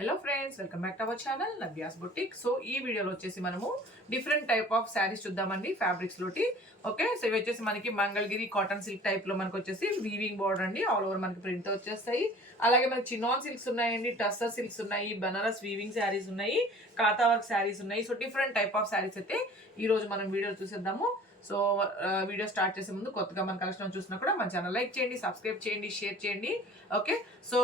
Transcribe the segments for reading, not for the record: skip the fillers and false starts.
Hello friends, welcome back to our channel Navya's boutique. So ఈ వీడియోలో వచ్చేసి మనము డిఫరెంట్ టైప్ ఆఫ్ శారీస్ చూద్దామండి ఫ్యాబ్రిక్స్ లోటి. ఓకే, సో ఇవి వచ్చేసి మనకి మంగళగిరి కాటన్ సిల్క్ టైప్ లో మనకి వచ్చేసి వీవింగ్ బోర్డర్ అండి. ఆల్ ఓవర్ మనకి ప్రింట్ వచ్చేస్తాయి. అలాగే మనకి చినాన్ సిల్క్స్ ఉన్నాయండి, టస్సర్ సిల్క్స్ ఉన్నాయి, బనారస్ వీవింగ్ శారీస్ ఉన్నాయి, కాతా వర్క్ శారీస్ ఉన్నాయి. So different type of saris అయితే ఈ రోజు మనం వీడియో చూసేద్దాము. సో వీడియో స్టార్ట్ చేసే ముందు కొత్తగా మన కలెక్షన్ చూసినా కూడా మన ఛానల్ లైక్ చేయండి, సబ్స్క్రైబ్ చేయండి, షేర్ చేయండి. ఓకే, సో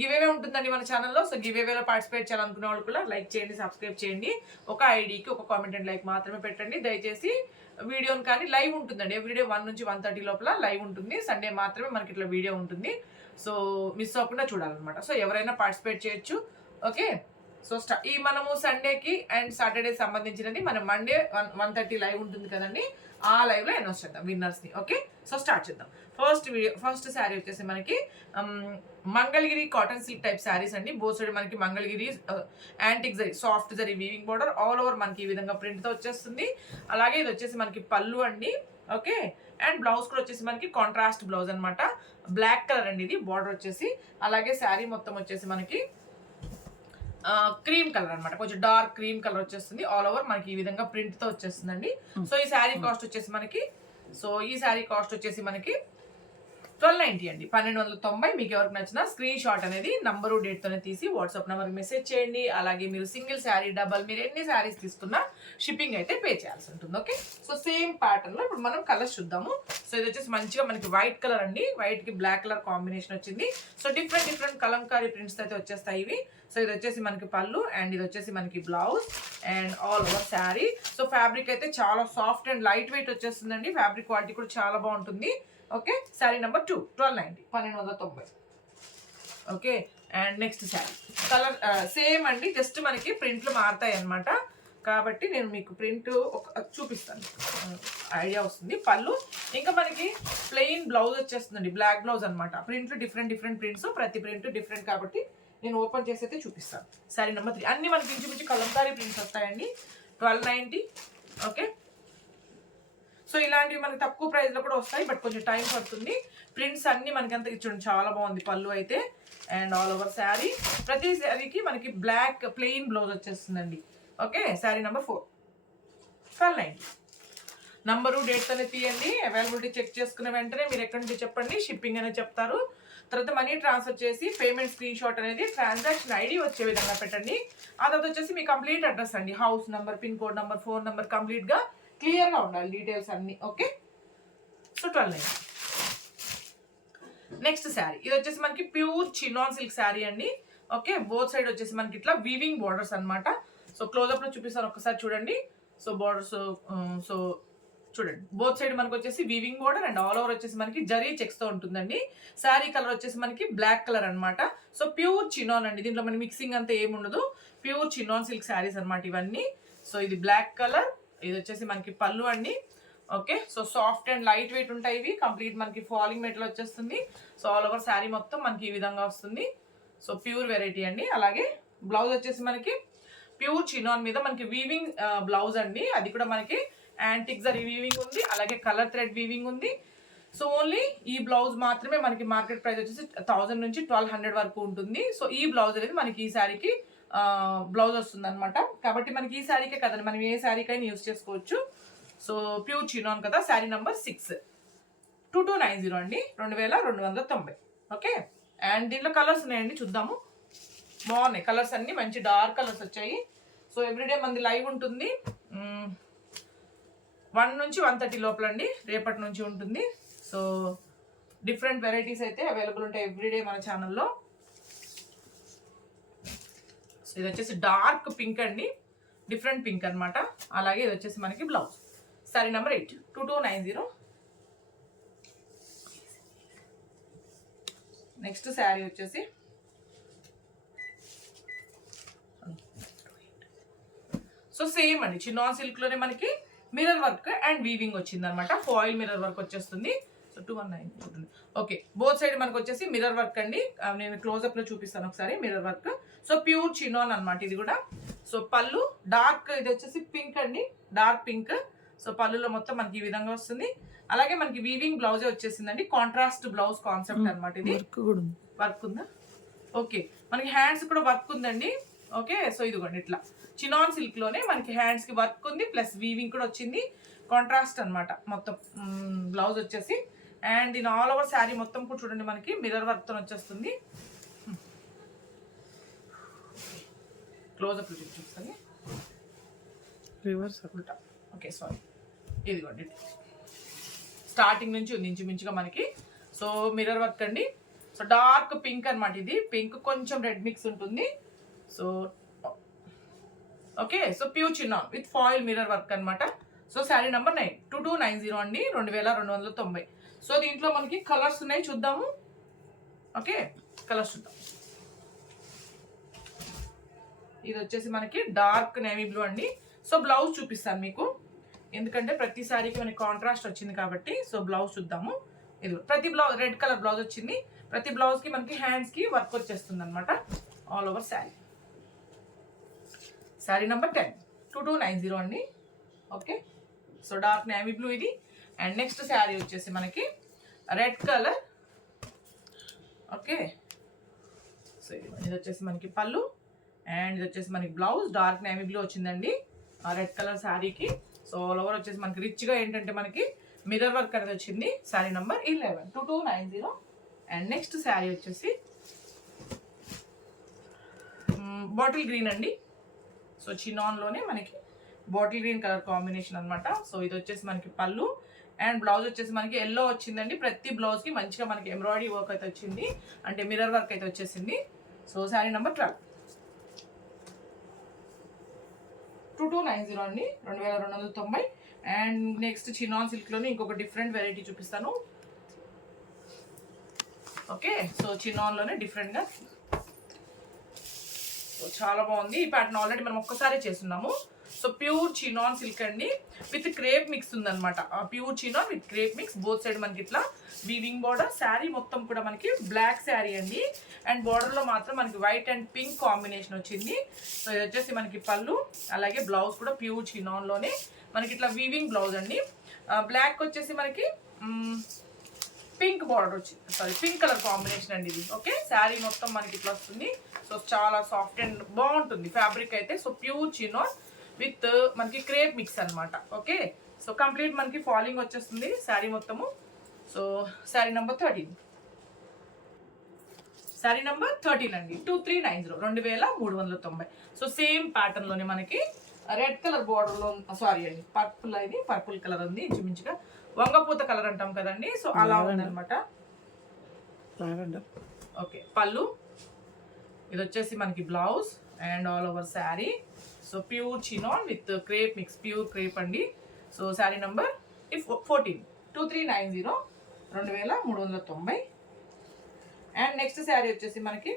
గివేవే ఉంటుందండి మన ఛానల్లో. సో గివేవేలో పార్టిసిపేట్ చేయాలనుకునే వాళ్ళు కూడా లైక్ చేయండి, సబ్స్క్రైబ్ చేయండి. ఒక ఐడికి ఒక కామెంట్ అండ్ లైక్ మాత్రమే పెట్టండి దయచేసి. వీడియోని కానీ లైవ్ ఉంటుందండి, ఎవ్రీడే 1 నుంచి 1:30 లోపల లైవ్ ఉంటుంది. సండే మాత్రమే మనకి ఇట్లా వీడియో ఉంటుంది. సో మిస్ అవ్వకుండా చూడాలన్నమాట. సో ఎవరైనా పార్టిసిపేట్ చేయొచ్చు. ఓకే, సో ఈ మనము సండేకి అండ్ సాటర్డే సంబంధించినది మనం మండే 1:30 లైవ్ ఉంటుంది కదండి. ఆ లైవ్ లో అనౌన్స్ చేద్దాం విన్నర్స్ ని. ఓకే, సో స్టార్ట్ చేద్దాం. ఫస్ట్ శారీ వచ్చేసి మనకి Mangalagiri cotton silk type saris అండి. బోత్ సైడ్ మనకి Mangalagiri antique zari, soft zari weaving border all over మనకి ఈ విధంగా ప్రింట్ తో వచ్చేస్తుంది. అలాగే ఇది వచ్చేసి మనకి పళ్ళు అండి. ఓకే, అండ్ బ్లౌజ్ కూడా వచ్చేసి మనకి కాంట్రాస్ట్ బ్లౌజ్ అనమాట. బ్లాక్ కలర్ అండి ఇది బార్డర్ వచ్చేసి. అలాగే శారీ మొత్తం వచ్చేసి మనకి క్రీమ్ కలర్ అనమాట, కొంచెం డార్క్ క్రీమ్ కలర్ వచ్చేస్తుంది. ఆల్ ఓవర్ మనకి ఈ విధంగా ప్రింట్ తో వచ్చేస్తుందండి. సో ఈ శారీ కాస్ట్ వచ్చేసి మనకి 1290 అండి, 1290. మీకు ఎవరికి నచ్చిన స్క్రీన్ షాట్ అనేది నంబరు డేట్ తోనే తీసి వాట్సాప్ నెంబర్ మెసేజ్ చేయండి. అలాగే మీరు సింగిల్ శారీ, డబల్, మీరు ఎన్ని శారీస్ తీసుకున్నా షిప్పింగ్ అయితే పే చేయాల్సి ఉంటుంది. ఓకే, సో సేమ్ ప్యాటర్న్ లో ఇప్పుడు మనం కలర్స్ చూద్దాము. సో ఇది వచ్చేసి మంచిగా మనకి వైట్ కలర్ అండి, వైట్ కి బ్లాక్ కలర్ కాంబినేషన్ వచ్చింది. సో డిఫరెంట్ కలంకారీ ప్రింట్స్ అయితే వచ్చేస్తాయి ఇవి. సో ఇది వచ్చేసి మనకి పళ్ళు అండ్ ఇది వచ్చేసి మనకి blouse and all over sari. So fabric అయితే చాలా సాఫ్ట్ అండ్ లైట్ వెయిట్ వచ్చేస్తుందండి. ఫ్యాబ్రిక్ క్వాలిటీ కూడా చాలా బాగుంటుంది. Okay, sari number 2, 1290, 1290. Okay, and next sari colour same అండి, జస్ట్ మనకి ప్రింట్లు మారుతాయి అనమాట. కాబట్టి నేను మీకు ప్రింట్ చూపిస్తాను, ఐడియా వస్తుంది. పళ్ళు ఇంకా మనకి ప్లెయిన్ బ్లౌజ్ వచ్చేస్తుందండి, బ్లాక్ బ్లౌజ్ అనమాట. ప్రింట్లు డిఫరెంట్ ప్రింట్స్, ప్రతి ప్రింట్ డిఫరెంట్ కాబట్టి నేను ఓపెన్ చేసి అయితే చూపిస్తాను. శారీ నెంబర్ 3 అన్ని మనకి ఇంచుమించు కలంకారీ ప్రింట్స్ వస్తాయండి. 1290. ఓకే, సో ఇలాంటివి మనకి తక్కువ ప్రైస్ లో కూడా వస్తాయి, బట్ కొంచెం టైం పడుతుంది. ప్రింట్స్ అన్ని మనకి అంత చూడండి, చాలా బాగుంది పళ్ళు అయితే. అండ్ ఆల్ ఓవర్ శారీ, ప్రతి శారీకి మనకి బ్లాక్ ప్లెయిన్ బ్లౌజ్ వచ్చేస్తుందండి. Okay, sari number 4, 1290. Number date అనేది తీయండి. అవైలబిలిటీ చెక్ చేసుకున్న వెంటనే మీరు ఎక్కడి నుంచి చెప్పండి, షిప్పింగ్ అనేది చెప్తారు. తర్వాత మనీ ట్రాన్స్ఫర్ చేసి పేమెంట్ స్క్రీన్ షాట్ అనేది ట్రాన్సాక్షన్ ఐడి వచ్చే విధంగా పెట్టండి. ఆ తర్వాత వచ్చేసి మీ కంప్లీట్ అడ్రస్ అండి, house number, pin code number, phone number complete గా క్లియర్ గా ఉండాలి, డీటెయిల్స్ అన్ని. Okay, so 1290. నెక్స్ట్ శారీ ఇది వచ్చేసి మనకి ప్యూర్ చినాన్ సిల్క్ శారీ అండి. ఓకే, బోత్ సైడ్ వచ్చేసి మనకి ఇట్లా వీవింగ్ బోర్డర్స్ అనమాట. సో క్లోజ్అప్ లో చూపిస్తాను ఒక్కసారి చూడండి. సో బోర్డర్స్ సో చూడండి, బోత్ సైడ్ మనకి వచ్చేసి weaving border and all over వచ్చేసి మనకి జరీ చెక్స్ తో ఉంటుందండి. శారీ కలర్ వచ్చేసి మనకి బ్లాక్ కలర్ అనమాట. సో ప్యూర్ చినాన్ అండి, దీంట్లో మన మిక్సింగ్ అంతా ఏముండదు. ప్యూర్ చినాన్ సిల్క్ శారీస్ అనమాట ఇవన్నీ. సో ఇది బ్లాక్ కలర్, ఇది వచ్చేసి మనకి పళ్ళు అండి. Okay, so soft and light weight ఉంటాయి ఇవి. కంప్లీట్ మనకి ఫాలింగ్ మెటీరియల్ వచ్చేస్తుంది. సో ఆల్ ఓవర్ శారీ మొత్తం మనకి ఈ విధంగా వస్తుంది. సో ప్యూర్ వెరైటీ అండి. అలాగే బ్లౌజ్ వచ్చేసి మనకి ప్యూర్ చినాన్ మీద మనకి వీవింగ్ బ్లౌజ్ అండి. అది కూడా మనకి యాంటిక్ జరీ వీవింగ్ ఉంది, అలాగే కలర్ థ్రెడ్ వీవింగ్ ఉంది. సో ఓన్లీ ఈ బ్లౌజ్ మాత్రమే మనకి మార్కెట్ ప్రైస్ వచ్చేసి 1000 నుంచి 1200 వరకు ఉంటుంది. సో ఈ బ్లౌజ్ అనేది మనకి ఈ శారీకి బ్లౌజ్ వస్తుంది అనమాట. కాబట్టి మనకి ఈ శారీకే కదండి, మనం ఏ శారీకైనా యూజ్ చేసుకోవచ్చు. సో ప్యూర్ చినాన్ కదా. శారీ నెంబర్ 6, 2290 అండి, 2290. ఓకే, అండ్ దీంట్లో కలర్స్ ఉన్నాయండి, చూద్దాము. బాగున్నాయి కలర్స్ అన్ని, మంచి డార్క్ కలర్స్ వచ్చాయి. సో ఎవ్రీడే మంది లైవ్ ఉంటుంది 1 నుంచి 1:30 లోపల అండి, రేపటి నుంచి ఉంటుంది. సో డిఫరెంట్ వెరైటీస్ అయితే అవైలబుల్ ఉంటాయి ఎవ్రీడే మన ఛానల్లో. సో ఇది వచ్చేసి డార్క్ పింక్ అండి, డిఫరెంట్ పింక్ అనమాట. అలాగే ఇది వచ్చేసి మనకి blouse. Sari number 8, 2290. Next sari వచ్చేసి సో సేమ్ అండి, చినాన్ సిల్క్ లోనే మనకి మిర్రర్ వర్క్ అండ్ వీవింగ్ వచ్చింది అనమాట. ఫాయిల్ మిర్రర్ వర్క్ వచ్చేస్తుంది. సో 219. ఓకే, బోత్ సైడ్ మనకు వచ్చేసి మిర్రర్ వర్క్ అండి. నేను క్లోజ్అప్ లో చూపిస్తాను ఒకసారి mirror work. So pure chinon అనమాట ఇది కూడా. సో పళ్ళు డార్క్, ఇది వచ్చేసి పింక్ అండి, డార్క్ పింక్. సో పళ్ళులో మొత్తం మనకి ఈ విధంగా వస్తుంది. అలాగే మనకి వీవింగ్ బ్లౌజే వచ్చేసిందండి, కాంట్రాస్ట్ బ్లౌజ్ కాన్సెప్ట్ అనమాట ఇది. వర్క్ ఉందా? ఓకే, మనకి హ్యాండ్స్ కూడా వర్క్ ఉందండి. ఓకే, సో ఇదిగోండి ఇట్లా చినాన్ సిల్క్లోనే మనకి హ్యాండ్స్కి వర్క్ ఉంది, ప్లస్ వీవింగ్ కూడా వచ్చింది. కాంట్రాస్ట్ అనమాట మొత్తం బ్లౌజ్ వచ్చేసి. అండ్ దీని ఆల్ ఓవర్ శారీ మొత్తం కూడా చూడండి మనకి మిర్రర్ వర్క్తో వచ్చేస్తుంది. క్లోజ్అప్ చూపిస్తాను, రివర్స్ ఉల్టా. ఓకే సారీ, ఇదిగోండి స్టార్టింగ్ నుంచి ఉంది ఇంచుమించుగా మనకి. సో మిర్రర్ వర్క్ అండి. సో డార్క్ పింక్ అనమాట, ఇది పింక్ కొంచెం రెడ్ మిక్స్ ఉంటుంది. So okay, so pure chinon with foil mirror work అనమాట. సో శారీ నెంబర్ 92290 అండి, 2290. సో దీంట్లో మనకి కలర్స్ ఉన్నాయి, చూద్దాము. ఓకే, కలర్స్ చూద్దాం. ఇది వచ్చేసి మనకి డార్క్ నేవీ బ్లూ అండి. సో బ్లౌజ్ చూపిస్తాను మీకు, ఎందుకంటే ప్రతి శారీకి మనకి కాంట్రాస్ట్ వచ్చింది కాబట్టి. సో బ్లౌజ్ చూద్దాము. ఇది ప్రతి బ్లౌజ్ రెడ్ కలర్ బ్లౌజ్ వచ్చింది. ప్రతి బ్లౌజ్కి మనకి హ్యాండ్స్కి వర్క్ వచ్చేస్తుంది అనమాట all over sari. Sari number 102290 అండి. Okay, so dark navy blue ఇది. అండ్ నెక్స్ట్ శారీ వచ్చేసి మనకి రెడ్ కలర్. ఓకే, సో ఇది వచ్చేసి మనకి పళ్ళు, అండ్ ఇది వచ్చేసి మనకి బ్లౌజ్ డార్క్ నేవీ బ్లూ వచ్చిందండి ఆ రెడ్ కలర్ శారీకి. సో ఆల్ ఓవర్ వచ్చేసి మనకి రిచ్గా ఏంటంటే మనకి మిర్రర్ వర్క్ అనేది వచ్చింది. Sari number 112290. And next sari వచ్చేసి బాటిల్ గ్రీన్ అండి. సో చినాన్లోనే మనకి బాటిల్ గ్రీన్ కలర్ కాంబినేషన్ అనమాట. సో ఇది వచ్చేసి మనకి పళ్ళు, అండ్ బ్లౌజ్ వచ్చేసి మనకి ఎల్లో వచ్చిందండి. ప్రతి బ్లౌజ్కి మంచిగా మనకి ఎంబ్రాయిడరీ వర్క్ అయితే వచ్చింది, అంటే మిర్రర్ వర్క్ అయితే వచ్చేసింది. సో శారీ నెంబర్ 2290 అండి, 2290. అండ్ నెక్స్ట్ చినాన్ సిల్క్లోనే ఇంకొక డిఫరెంట్ వెరైటీ చూపిస్తాను. ఓకే, సో చినాన్లోనే డిఫరెంట్గా చాలా బాగుంది. ఈ ప్యాటర్న్ ఆల్రెడీ మనం ఒక్కసారి చేస్తున్నాము. సో ప్యూర్ చినాన్ సిల్క్ అండి, విత్ క్రేప్ మిక్స్ ఉందన్నమాట. Pure chinon with crepe mix, both side మనకి ఇట్లా వీవింగ్ బార్డర్. శారీ మొత్తం కూడా మనకి బ్లాక్ శారీ అండి, అండ్ బార్డర్లో మాత్రం మనకి వైట్ అండ్ పింక్ కాంబినేషన్ వచ్చింది. సో ఇది వచ్చేసి మనకి పళ్ళు, అలాగే బ్లౌజ్ కూడా ప్యూర్ చినాన్లోనే మనకి ఇట్లా వీవింగ్ బ్లౌజ్ అండి. బ్లాక్ వచ్చేసి మనకి పింక్ బార్డర్ వచ్చింది, సారీ పింక్ కలర్ కాంబినేషన్ అండి ఇది. ఓకే, శారీ మొత్తం మనకి ఇట్లా వస్తుంది. సో చాలా సాఫ్ట్ అండ్ బాగుంటుంది ఫ్యాబ్రిక్ అయితే. సో ప్యూర్ చినాన్ విత్ మనకి క్రేప్ మిక్స్ అనమాట. ఓకే, సో కంప్లీట్ మనకి ఫాలింగ్ వచ్చేస్తుంది శారీ మొత్తము. So sari number 13, sari number 13 అండి, 2390, 2390. సో సేమ్ ప్యాటర్న్లోనే మనకి రెడ్ కలర్ బార్డర్లో, సారీ అండి పర్పుల్, ఇది పర్పుల్ కలర్ ఉంది ఇంచుమించుగా, వంగపూత కలర్ అంటాం కదండి. సో అలా ఉందన్నమాట. ఓకే, పళ్ళు, ఇది వచ్చేసి మనకి blouse and all over sari. So pure chinon with crepe mix, pure crepe అండి. So sari number 14, 2390, 2390. And next sari వచ్చేసి మనకి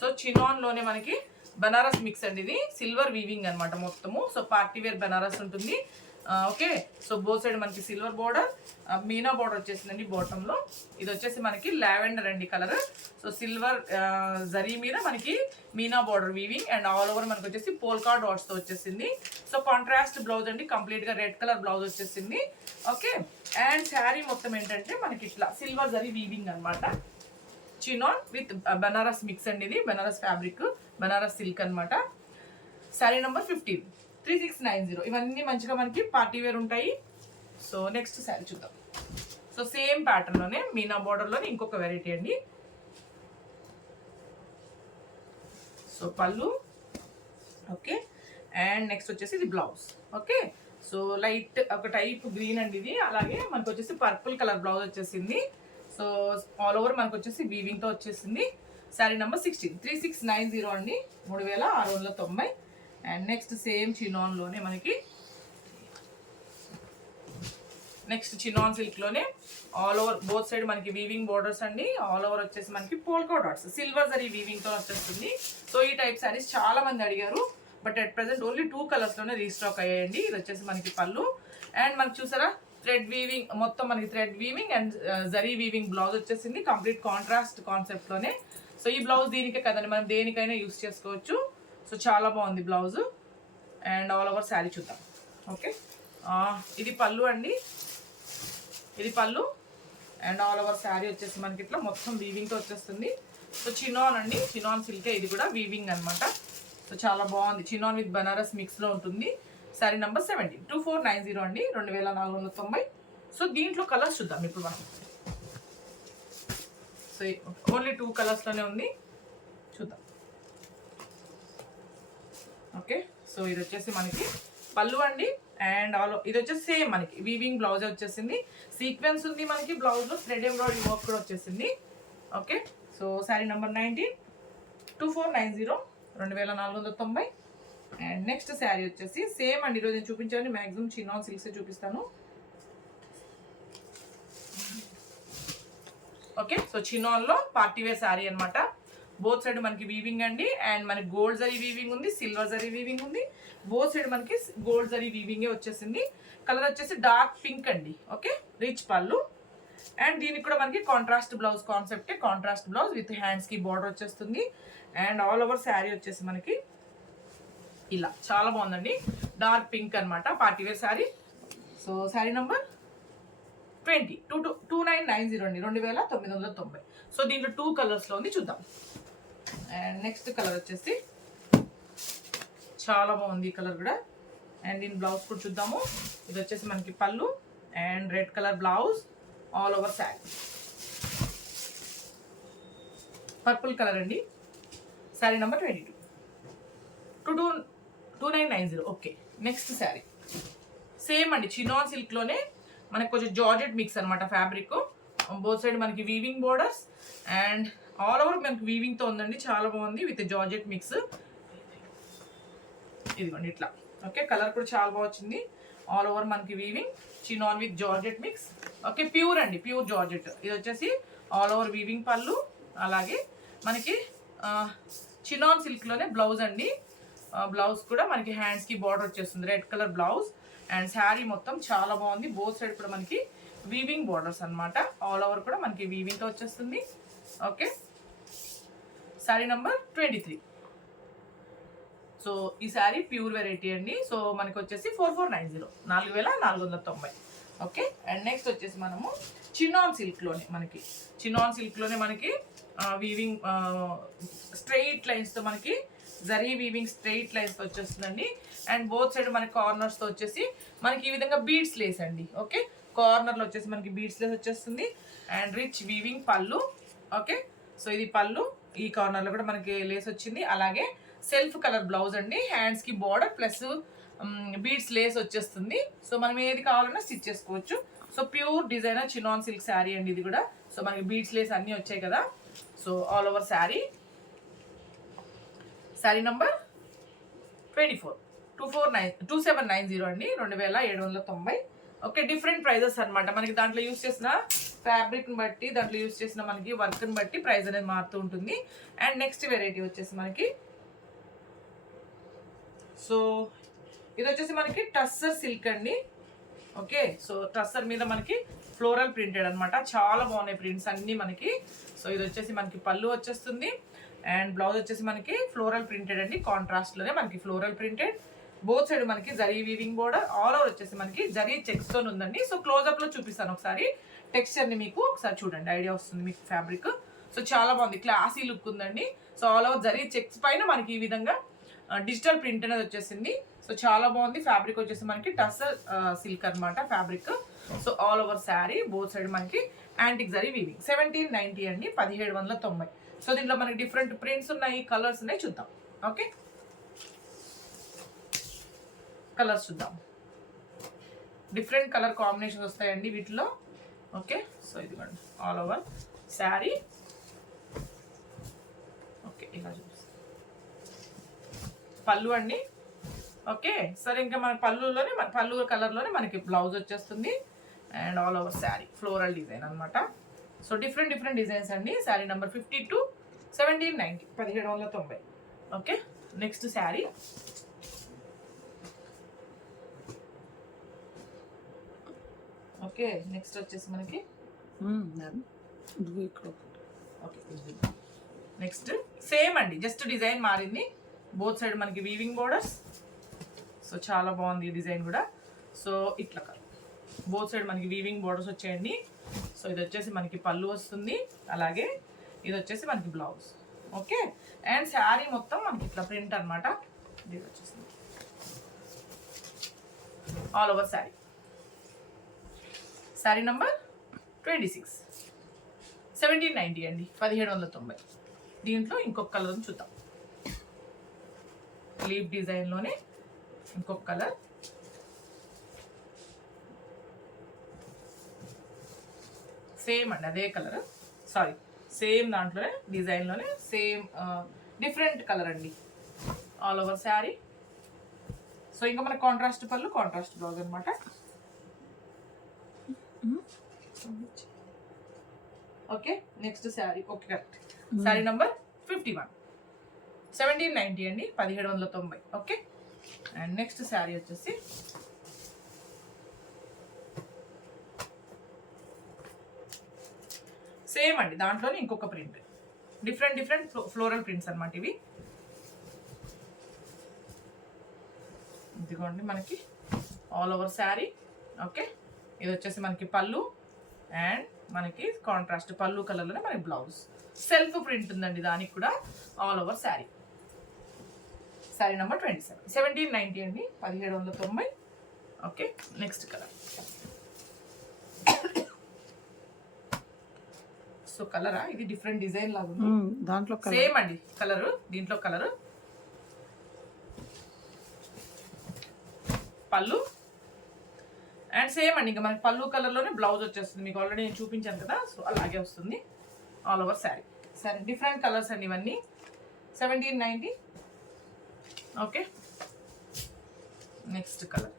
సో చినాన్లోనే మనకి బనారస్ మిక్స్ అండి, ఇది సిల్వర్ వీవింగ్ అనమాట మొత్తము. సో పార్టీ వేర్ బనారస్ ఉంటుంది. ఓకే, సో బోత్ సైడ్ మనకి సిల్వర్ బార్డర్, మీనా బార్డర్ వచ్చేసిందండి బాటంలో. ఇది వచ్చేసి మనకి లావెండర్ అండి కలర్. సో సిల్వర్ జరీ మీద మనకి Meena border weaving, and all over మనకి వచ్చేసి పోల్కా డాట్స్తో వచ్చేసింది. సో కాంట్రాస్ట్ బ్లౌజ్ అండి, కంప్లీట్గా రెడ్ కలర్ బ్లౌజ్ వచ్చేసింది. ఓకే, అండ్ శారీ మొత్తం ఏంటంటే మనకి ఇట్లా సిల్వర్ జరీ వీవింగ్ అనమాట. చినాన్ విత్ బనారస్ మిక్స్ అండి, ఇది బనారస్ ఫ్యాబ్రిక్, బనారస్ సిల్క్ అనమాట. శారీ నెంబర్ 15, 3690. ఇవన్నీ మంచిగా మనకి పార్టీ వేర్ ఉంటాయి. సో నెక్స్ట్ శారీ చూద్దాం. సో సేమ్ ప్యాటర్న్లోనే మీనా బార్డర్లోనే ఇంకొక వెరైటీ అండి. సో పళ్ళు, ఓకే, అండ్ నెక్స్ట్ వచ్చేసి ఇది బ్లౌజ్. ఓకే, సో లైట్ ఒక టైప్ గ్రీన్ అండి ఇది, అలాగే మనకు వచ్చేసి పర్పుల్ కలర్ బ్లౌజ్ వచ్చేసింది. సో ఆల్ ఓవర్ మనకు వచ్చేసి వీవింగ్తో వచ్చేసింది. శారీ నెంబర్ 16, 3690 అండి, 3690. అండ్ నెక్స్ట్ సేమ్ చినాన్లోనే మనకి నెక్స్ట్ చినాన్ సిల్క్లోనే ఆల్ ఓవర్ బోత్ సైడ్ మనకి వీవింగ్ బోర్డర్స్ అండి. ఆల్ ఓవర్ వచ్చేసి మనకి పోల్కా డాట్స్, సిల్వర్ జరీ వీవింగ్తో వచ్చేస్తుంది. సో ఈ టైప్ శారీస్ చాలా మంది అడిగారు, బట్ అట్ ప్రెసెంట్ ఓన్లీ 2 కలర్స్లోనే రీస్టాక్ అయ్యాయండి. ఇది వచ్చేసి మనకి పళ్ళు, అండ్ మనకి చూసారా థ్రెడ్ వీవింగ్, మొత్తం మనకి thread weaving and zari weaving blouse వచ్చేసింది, కంప్లీట్ కాంట్రాస్ట్ కాన్సెప్ట్లోనే. సో ఈ బ్లౌజ్ దీనికే కదండి, మనం దేనికైనా యూస్ చేసుకోవచ్చు. సో చాలా బాగుంది blouse, and all over sari చూద్దాం. ఓకే, ఇది పళ్ళు అండి, ఇది పళ్ళు. అండ్ ఆల్ ఓవర్ శారీ వచ్చేసి మనకి ఇట్లా మొత్తం వీవింగ్తో వచ్చేస్తుంది. సో చినాన్ అండి, చినాన్ సిల్కే ఇది కూడా వీవింగ్ అనమాట. సో చాలా బాగుంది, చినాన్ విత్ బనారస్ మిక్స్లో ఉంటుంది. శారీ నెంబర్ 17 2490 అండి, 2490. సో దీంట్లో కలర్స్ చూద్దాం ఇప్పుడు మనం. సో ఓన్లీ 2 కలర్స్లోనే ఉంది, చూద్దాం. ఓకే, సో ఇది వచ్చేసి మనకి పళ్ళు అండి. అండ్ ఇది వచ్చేసి సేమ్ మనకి వీవింగ్ బ్లౌజ్ వచ్చేసింది. సీక్వెన్స్ ఉంది మనకి బ్లౌజ్లో, థ్రెడ్ ఎంబ్రాయిడరీ వర్క్ కూడా వచ్చేసింది. Okay, so sari number 19 2490, 2490. And next sari వచ్చేసి సేమ్ అండి, ఈరోజు నేను చూపించాను మ్యాక్సిమం చినాన్ సిల్క్స్ చూపిస్తాను. ఓకే, సో చినాన్లో పార్టీ వేర్ శారీ అనమాట. బోత్ సైడ్ మనకి వీవింగ్ అండి. అండ్ మనకి గోల్డ్ జరీ వీవింగ్ ఉంది, సిల్వర్ జరీ వీవింగ్ ఉంది. బోత్ సైడ్ మనకి గోల్డ్ జరీ వీవింగే వచ్చేసింది. కలర్ వచ్చేసి డార్క్ పింక్ అండి. ఓకే, రిచ్ పళ్ళు. అండ్ దీనికి కూడా మనకి contrast blouse concept, contrast blouse with హ్యాండ్స్కి బార్డర్ వచ్చేస్తుంది. అండ్ ఆల్ ఓవర్ శారీ వచ్చేసి మనకి ఇలా చాలా బాగుందండి, డార్క్ పింక్ అనమాట, party wear sari. So sari number 2990 అండి, 2990. సో దీంట్లో 2 కలర్స్లో ఉంది, చూద్దాం. అండ్ నెక్స్ట్ కలర్ వచ్చేసి చాలా బాగుంది ఈ కలర్ కూడా. అండ్ దీని బ్లౌజ్ కూడా చూద్దాము. ఇది వచ్చేసి మనకి పళ్ళు and red colour blouse, all over sari purple colour అండి. Sari number 2990. Okay, next sari same అండి, చినాన్ సిల్క్లోనే మనకి కొంచెం జార్జెట్ మిక్స్ అనమాట ఫ్యాబ్రిక్. బోత్ సైడ్ మనకి weaving borders and all over మనకి వీవింగ్తో ఉందండి, చాలా బాగుంది విత్ జార్జెట్ మిక్స్. ఇదిగోండి ఇట్లా. ఓకే, కలర్ కూడా చాలా బాగా వచ్చింది. ఆల్ ఓవర్ మనకి weaving, chinon with georgette mix. Okay, pure అండి, ప్యూర్ జార్జెట్. ఇది వచ్చేసి ఆల్ ఓవర్ వీవింగ్ పళ్ళు. అలాగే మనకి చినాన్ సిల్క్లోనే బ్లౌజ్ అండి. బ్లౌజ్ కూడా మనకి హ్యాండ్స్కి బార్డర్ వచ్చేస్తుంది, red colour blouse. And sari మొత్తం చాలా బాగుంది. బోత్ సైడ్ కూడా మనకి వీవింగ్ బార్డర్స్ అనమాట. ఆల్ ఓవర్ కూడా మనకి వీవింగ్తో వచ్చేస్తుంది. Okay, sari number 23. సో ఈ శారీ ప్యూర్ వెరైటీ అండి. సో మనకి వచ్చేసి 4490, 4490. ఓకే, అండ్ నెక్స్ట్ వచ్చేసి మనము చినాన్ సిల్క్లోనే మనకి వీవింగ్ స్ట్రెయిట్ లైన్స్తో మనకి జరీ వీవింగ్ స్ట్రెయిట్ లైన్స్తో వచ్చేస్తుందండి. అండ్ బోత్ సైడ్ మనకి కార్నర్స్తో వచ్చేసి మనకి ఈ విధంగా బీడ్స్ లేస్ అండి. ఓకే, కార్నర్లో వచ్చేసి మనకి బీడ్స్ లేస్ వచ్చేస్తుంది. అండ్ రిచ్ వీవింగ్ పళ్ళు. ఓకే, సో ఇది పళ్ళు, ఈ కార్నర్లో కూడా మనకి లేస్ వచ్చింది. అలాగే సెల్ఫ్ కలర్ బ్లౌజ్ అండి, హ్యాండ్స్కి బార్డర్ ప్లస్ బీడ్స్ లేస్ వచ్చేస్తుంది. సో మనం ఏది కావాలన్నా స్టిచ్ చేసుకోవచ్చు. So pure designer chinon silk sari అండి ఇది కూడా. సో మనకి బీడ్స్ లేస్ అన్నీ వచ్చాయి కదా. So all over sari, sari number 2790 అండి, 2790. ఓకే, డిఫరెంట్ ప్రైజెస్ అనమాట. మనకి దాంట్లో యూస్ చేసిన ఫ్యాబ్రిక్ని బట్టి, దాంట్లో యూస్ చేసిన మనకి వర్క్ని బట్టి ప్రైస్ అనేది మారుతూ ఉంటుంది. అండ్ నెక్స్ట్ వెరైటీ వచ్చేసి మనకి, సో ఇది వచ్చేసి మనకి టస్సర్ సిల్క్ అండి. ఓకే, సో టస్సర్ మీద మనకి ఫ్లోరల్ ప్రింటెడ్ అనమాట, చాలా బాగున్నాయి ప్రింట్స్ అన్నీ మనకి. సో ఇది వచ్చేసి మనకి పళ్ళు వచ్చేస్తుంది. అండ్ బ్లౌజ్ వచ్చేసి మనకి ఫ్లోరల్ ప్రింటెడ్ అండి, కాంట్రాస్ట్లోనే మనకి ఫ్లోరల్ ప్రింటెడ్. బోత్ సైడ్ మనకి zari weaving border, all over వచ్చేసి మనకి జరీ చెక్స్తో ఉందండి. సో క్లోజ్అప్లో చూపిస్తాను ఒకసారి టెక్స్చర్ని, మీకు ఒకసారి చూడండి, ఐడియా వస్తుంది మీకు ఫ్యాబ్రిక్. సో చాలా బాగుంది, క్లాసీ లుక్ ఉందండి. So all over zari checks పైన మనకి ఈ విధంగా డిజిటల్ ప్రింట్ అనేది వచ్చేసింది. సో చాలా బాగుంది. ఫ్యాబ్రిక్ వచ్చేసి మనకి టస్సర్ సిల్క్ అనమాట fabric. So all over sari both side మనకి యాంటిక్ జరీ వీవింగ్. 1790 అండి, 1790. సో దీంట్లో మనకి డిఫరెంట్ ప్రింట్స్ ఉన్నాయి, కలర్స్ ఉన్నాయి, చూద్దాం. ఓకే, కలర్స్ చూద్దాం. డిఫరెంట్ కలర్ కాంబినేషన్స్ వస్తాయండి వీటిలో. ఓకే, సో ఇదిగోండి ఆల్ ఓవర్ శారీ. ఓకే, ఇలా చూపిస్తాం. పళ్ళు అండి. ఓకే, సరే ఇంకా మన పళ్ళు కలర్లోనే మనకి బ్లౌజ్ వచ్చేస్తుంది. And all over sari floral design అనమాట. సో డిఫరెంట్ డిజైన్స్ అండి. Sari number 52 1790, 1790. Okay, next sari. Okay, next వచ్చేసి మనకి ఓకే, నెక్స్ట్ సేమ్ అండి, జస్ట్ డిజైన్ మారింది. బోత్ సైడ్ మనకి వీవింగ్ బోర్డర్స్. సో చాలా బాగుంది ఈ డిజైన్ కూడా. సో ఇట్లా బోత్ సైడ్ మనకి వీవింగ్ బోర్డర్స్ వచ్చాయండి. సో ఇది వచ్చేసి మనకి పళ్ళు వస్తుంది, అలాగే ఇది వచ్చేసి మనకి బ్లౌజ్. ఓకే, అండ్ శారీ మొత్తం మనకి ఇట్లా ప్రింట్ అనమాట. ఇది వచ్చేసింది all over sari. Sari number 26, 1790 అండి, 1790. దీంట్లో ఇంకొక కలర్ చూద్దాం. లీఫ్ డిజైన్లోనే ఇంకొక కలర్. సేమ్ అండి, అదే కలర్, సారీ సేమ్ దాంట్లోనే డిజైన్లోనే సేమ్ డిఫరెంట్ కలర్ అండి, ఆల్ ఓవర్ శారీ. సో ఇంకా మనకి కాంట్రాస్ట్ పళ్ళు, కాంట్రాస్ట్ బ్లౌజ్ అనమాట. Okay, next sari. Okay, correct. Sari number 51, 1790 అండి, 1790. ఓకే, అండ్ నెక్స్ట్ శారీ వచ్చేసి సేమ్ అండి, దాంట్లోనే ఇంకొక ప్రింట్, డిఫరెంట్ ఫ్లోరల్ ప్రింట్స్ అనమాట ఇవి. ఇదిగోండి మనకి ఆల్ ఓవర్ శారీ. ఓకే, ఇది వచ్చేసి మనకి పళ్ళు అండ్ మనకి కాంట్రాస్ట్ పళ్ళు కలర్లోనే మనకి బ్లౌజ్. సెల్ఫ్ ప్రింట్ ఉందండి దానికి కూడా, all over sari. Sari number 27, 1790 అండి, 1790. Okay, next colour. సో కలరా, ఇది డిఫరెంట్ డిజైన్ లాగా ఉంది దాంట్లో, సేమ్ అండి కలర్, దీంట్లో కలర్ పళ్ళు అండ్ సేమ్ అండి ఇంకా మనకి పళ్ళు కలర్లోనే బ్లౌజ్ వచ్చేస్తుంది. మీకు ఆల్రెడీ నేను చూపించాను కదా, సో అలాగే వస్తుంది ఆల్ ఓవర్ శారీ. సరే, డిఫరెంట్ కలర్స్ అండి ఇవన్నీ, 1790. Okay, next colour.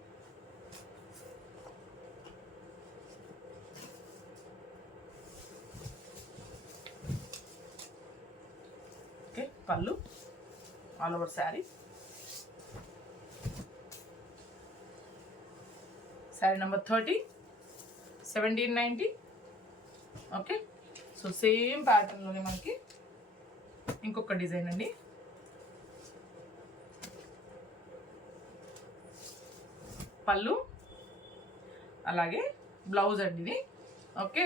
ఓకే, పళ్ళు all over sari. Sari number 30, 1790. Okay, so same ప్యాటర్న్లోనే మనకి ఇంకొక డిజైన్ అండి. పళ్ళు అలాగే బ్లౌజ్ అండి ఇది. Okay,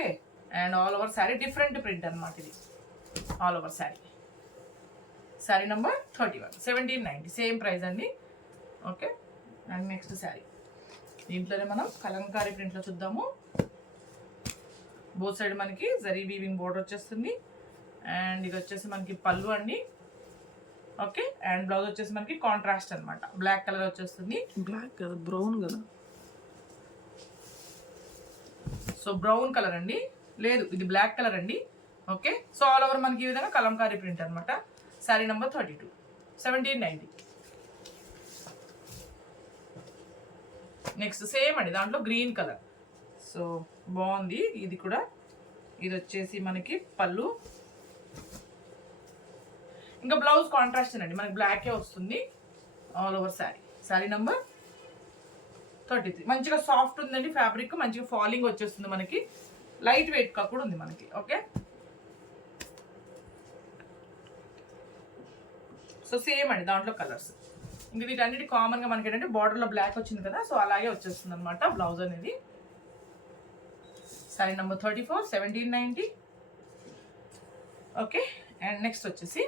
and all over sari different print అనమాట ఇది, all over sari. Sari number 31, 1790, same price అండి. Okay, and next sari. దీంట్లోనే మనం కలంకారీ ప్రింట్లో చూద్దాము. బోత్ సైడ్ మనకి జరీ వీవింగ్ బోర్డర్ వచ్చేస్తుంది అండ్ ఇది వచ్చేసి మనకి పళ్ళు అండి. ఓకే, అండ్ బ్లౌజ్ వచ్చేసి మనకి కాంట్రాస్ట్ అనమాట, బ్లాక్ కలర్ వచ్చేస్తుంది. బ్లాక్ కదా, బ్రౌన్ కదా. సో బ్రౌన్ కలర్ అండి, లేదు ఇది బ్లాక్ కలర్ అండి. ఓకే, సో ఆల్ ఓవర్ మనకి ఈ విధంగా కలంకారీ ప్రింట్ అనమాట. శారీ నెంబర్ 32, 1790. నెక్స్ట్ సేమ్ అండి, దాంట్లో గ్రీన్ కలర్. సో బాగుంది ఇది కూడా. ఇది వచ్చేసి మనకి పళ్ళు, ఇంకా బ్లౌజ్ కాంట్రాస్ట్ అండి, మనకి బ్లాకే వస్తుంది all over sari. Sari number 33. మంచిగా సాఫ్ట్ ఉందండి ఫ్యాబ్రిక్, మంచిగా ఫాలింగ్ వచ్చేస్తుంది మనకి, లైట్ వెయిట్ గా కూడా ఉంది మనకి. ఓకే, సో సేమ్ అండి దాంట్లో కలర్స్. ఇంకా వీటన్నిటి కామన్గా మనకి ఏంటంటే బార్డర్లో బ్లాక్ వచ్చింది కదా, సో అలాగే వచ్చేస్తుంది అనమాట బ్లౌజ్ అనేది. Sari number 34, 1790. Okay, and next వచ్చేసి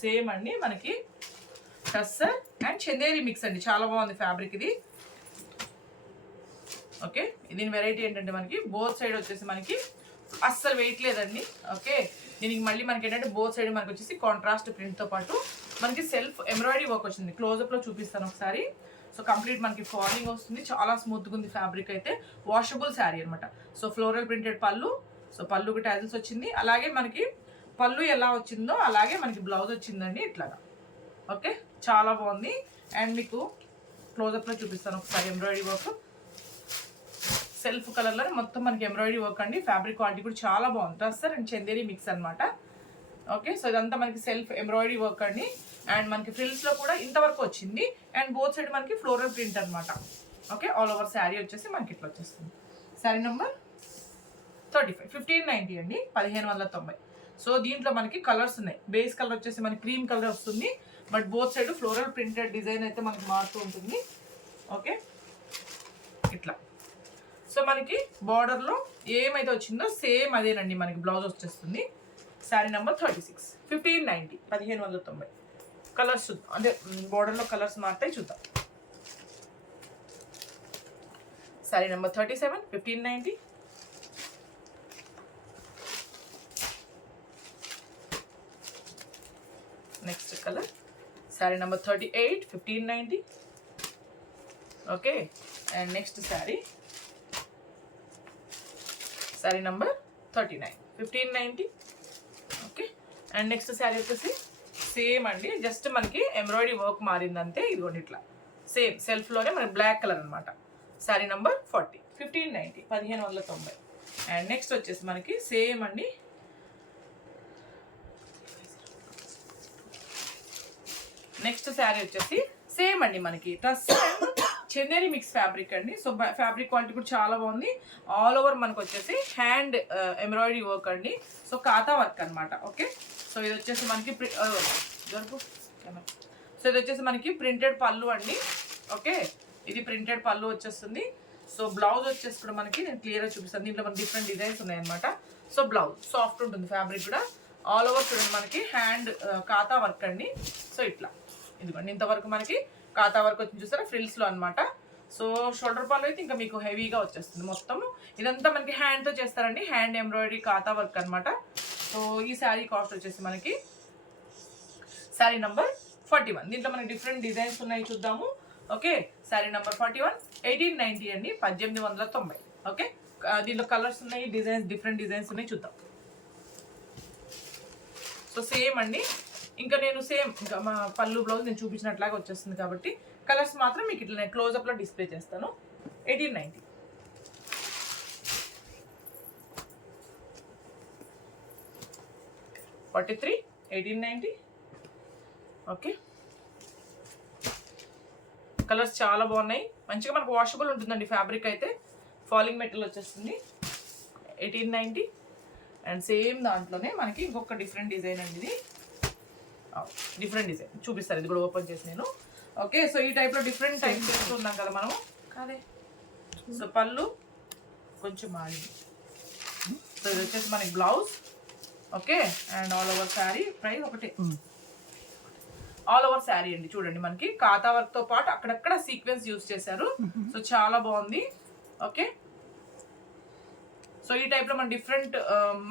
సేమ్ అండి మనకి టస్సర్ అండ్ చందేరి మిక్స్ అండి, చాలా బాగుంది ఫ్యాబ్రిక్ ఇది. ఓకే, దీని వెరైటీ ఏంటంటే మనకి బోత్ సైడ్ వచ్చేసి మనకి అస్సలు వెయిట్ లేదండి. ఓకే, దీనికి మళ్ళీ మనకి ఏంటంటే బోత్ సైడ్ మనకి వచ్చేసి కాంట్రాస్ట్ ప్రింట్తో పాటు మనకి సెల్ఫ్ ఎంబ్రాయిడరీ వర్క్ వచ్చింది. క్లోజప్లో చూపిస్తాను ఒకసారి. సో కంప్లీట్ మనకి ఫాలింగ్ వస్తుంది, చాలా స్మూత్గా ఉంది ఫ్యాబ్రిక్ అయితే. వాషబుల్ శారీ అనమాట. సో ఫ్లోరల్ ప్రింటెడ్ పళ్ళు, సో పళ్ళుకి టైల్స్ వచ్చింది, అలాగే మనకి పళ్ళు ఎలా వచ్చిందో అలాగే మనకి బ్లౌజ్ వచ్చిందండి ఇట్లాగా. ఓకే, చాలా బాగుంది. అండ్ మీకు క్లోజప్లో చూపిస్తాను ఒకసారి ఎంబ్రాయిడరీ వర్క్. సెల్ఫ్ కలర్లో మొత్తం మనకి ఎంబ్రాయిడరీ వర్క్ అండి. ఫ్యాబ్రిక్ క్వాలిటీ కూడా చాలా బాగుంది. టస్సర్ అండ్ చందేరి మిక్స్ అనమాట. ఓకే, సో ఇదంతా మనకి సెల్ఫ్ ఎంబ్రాయిడరీ వర్క్ అండి. అండ్ మనకి ఫ్రిల్స్లో కూడా ఇంతవరకు వచ్చింది. అండ్ బోత్ సైడ్ మనకి ఫ్లోరల్ ప్రింట్ అనమాట. ఓకే, ఆల్ ఓవర్ శారీ వచ్చేసి మనకి ఇట్లా వచ్చేస్తుంది. శారీ నెంబర్ 35, 1590 అండి, 1590. సో దీంట్లో మనకి కలర్స్ ఉన్నాయి. బేస్ కలర్ వచ్చేసి మనకి క్రీమ్ కలర్ వస్తుంది, but both side floral printed design అయితే మనకి మారుతూ ఉంటుంది. ఓకే, ఇట్లా. సో మనకి బార్డర్లో ఏమైతే వచ్చిందో సేమ్ అదేనండి మనకి బ్లౌజ్ వచ్చేస్తుంది. శారీ నెంబర్ 36, 1590, 1590. కలర్స్ చూద్దాం, అంటే బోర్డర్లో కలర్స్ మారుతాయి చూద్దాం. Sari number 37, 1590. Next colour sari number 38, 1590. Okay, and next sari number 39, 1590. Okay, and next sari వచ్చేసి సేమ్ అండి, జస్ట్ మనకి ఎంబ్రాయిడరీ వర్క్ మారిందంతే. ఇదిగోండి ఇట్లా సేమ్ సెల్ఫ్లోనే మనకి బ్లాక్ కలర్ అనమాట. శారీ నెంబర్ 40, 1590, 1590. అండ్ నెక్స్ట్ వచ్చేసి మనకి సేమ్ అండి, నెక్స్ట్ శారీ వచ్చేసి సేమ్ అండి మనకి డ్రెస్ చందేరి మిక్స్ ఫ్యాబ్రిక్ అండి. సో ఫ్యాబ్రిక్ క్వాలిటీ కూడా చాలా బాగుంది. ఆల్ ఓవర్ మనకు వచ్చేసి హ్యాండ్ ఎంబ్రాయిడరీ వర్క్ అండి. సో కాతా వర్క్ అనమాట. ఓకే, సో ఇది వచ్చేసి మనకి ఇది వచ్చేసి మనకి ప్రింటెడ్ పళ్ళు అండి. ఓకే, ఇది ప్రింటెడ్ పళ్ళు వచ్చేస్తుంది. సో బ్లౌజ్ వచ్చేసి కూడా మనకి నేను క్లియర్గా చూపిస్తాను. దీంట్లో మనకి డిఫరెంట్ డిజైన్స్ ఉన్నాయన్నమాట. సో బ్లౌజ్ సాఫ్ట్ ఉంటుంది ఫ్యాబ్రిక్ కూడా. ఆల్ ఓవర్ చూడండి మనకి హ్యాండ్ కాతా వర్క్ అండి. సో ఇట్లా ఇదిగోండి ఇంతవరకు మనకి కాతా వర్క్ వచ్చి చూసారా ఫ్రిల్స్లో అనమాట. సో షోల్డర్ పాలు అయితే ఇంకా మీకు హెవీగా వచ్చేస్తుంది మొత్తం. ఇదంతా మనకి హ్యాండ్తో చేస్తారండి, హ్యాండ్ ఎంబ్రాయిడరీ కాతా వర్క్ అనమాట. సో ఈ శారీ కాస్ట్ వచ్చేసి మనకి శారీ నెంబర్ 41. దీంట్లో మనకి డిఫరెంట్ డిజైన్స్ ఉన్నాయి చూద్దాము. ఓకే, శారీ నెంబర్ 41, 1890 అండి, 1890. ఓకే, దీంట్లో కలర్స్ ఉన్నాయి, డిజైన్స్ డిఫరెంట్ డిజైన్స్ ఉన్నాయి చూద్దాం. సో సేమ్ అండి, ఇంకా నేను సేమ్ ఇంకా మా పళ్ళు బ్లౌజ్ నేను చూపించినట్లాగా వచ్చేస్తుంది కాబట్టి కలర్స్ మాత్రం మీకు ఇట్లా నేను క్లోజప్లో డిస్ప్లే చేస్తాను. 1890. $43, 1890. ఓకే, కలర్స్ చాలా బాగున్నాయి, మంచిగా మనకు వాషబుల్ ఉంటుందండి ఫ్యాబ్రిక్ అయితే. ఫాలింగ్ మెటీరియల్ వచ్చేస్తుంది. 1890. అండ్ సేమ్ దాంట్లోనే మనకి ఇంకొక డిఫరెంట్ డిజైన్ అండి. ఇది డిఫరెంట్ డిజైన్ చూపిస్తారు, ఇది కూడా ఓపెన్ చేసి నేను. ఓకే, సో ఈ టైప్లో డిఫరెంట్ టైప్ చేస్తున్నాం కదా మనము. కాదే, సో పళ్ళు కొంచెం మారింది. సో ఇది వచ్చేసి మనకి blouse. Okay, and all over sari price ఒకటి. ఆల్ ఓవర్ శారీ అండి చూడండి మనకి కాతా వర్క్ తో పాటు అక్కడక్కడ సీక్వెన్స్ యూజ్ చేశారు. సో చాలా బాగుంది. ఓకే, సో ఈ టైప్ లో మన డిఫరెంట్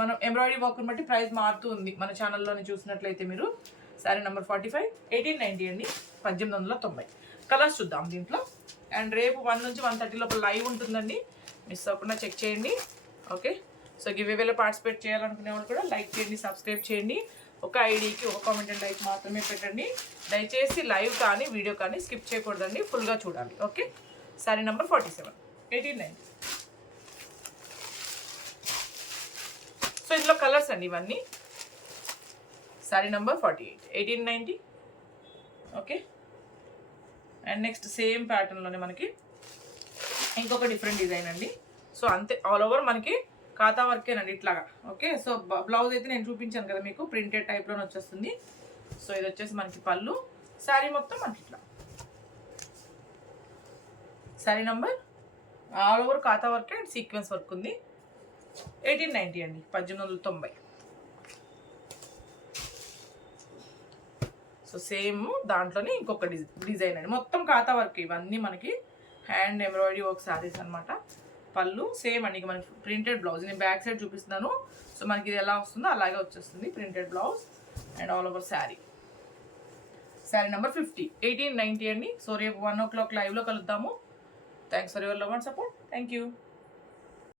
మనం ఎంబ్రాయిడరీ వర్క్ బట్టి ప్రైస్ మారుతూ ఉంది మన ఛానల్లోనే చూసినట్లయితే మీరు. శారీ నెంబర్ 45, 1890 అండి, 1890. కలర్స్ చూద్దాం దీంట్లో. అండ్ రేపు 1 నుంచి 1:30 లోపల లైవ్ ఉంటుందండి, మిస్ అవ్వకుండా చెక్ చేయండి. ఓకే, సో గివ్ అవేలో పార్టిసిపేట్ చేయాలనుకునే వాళ్ళు కూడా లైక్ చేయండి, సబ్స్క్రైబ్ చేయండి. ఒక ఐడికి ఒక కామెంట్ అండ్ లైక్ మాత్రమే పెట్టండి. దయచేసి లైవ్ కానీ వీడియో కానీ స్కిప్ చేయకూడదండి, ఫుల్గా చూడాలి. Okay, sari number 47, 1890. సో ఇందులో కలర్స్ అండి ఇవన్నీ. Sari number 48, 1890. Okay, and next same ప్యాటర్న్లోనే మనకి ఇంకొక డిఫరెంట్ డిజైన్ అండి. సో అంతే, ఆల్ ఓవర్ మనకి కాతా వర్కేనండి ఇట్లాగా. ఓకే, సో బ్లౌజ్ అయితే నేను చూపించాను కదా మీకు, ప్రింటెడ్ టైప్లోనే వచ్చేస్తుంది. సో ఇది వచ్చేసి మనకి పళ్ళు. శారీ మొత్తం మనకి ఇట్లా శారీ నెంబర్ ఆల్ ఓవర్ కాతా వర్క్ అండ్ సీక్వెన్స్ వర్క్ ఉంది. 1890 అండి, 1890. సో సేమ్ దాంట్లోనే ఇంకొక డిజైన్ అండి, మొత్తం కాతా వర్క్. ఇవన్నీ మనకి హ్యాండ్ ఎంబ్రాయిడరీ వర్క్ శారీస్ అనమాట. పళ్ళు సేమ్ అండి, మనకి ప్రింటెడ్ బ్లౌజ్. నేను బ్యాక్ సైడ్ చూపిస్తున్నాను. సో మనకి ఇది ఎలా వస్తుందో అలాగే వచ్చేస్తుంది printed blouse and all over sari. Sari number 50, 1890 అండి. సో రేపు 1 o'clock లైవ్లో కలుద్దాము. Thanks for your love and support. Thank you.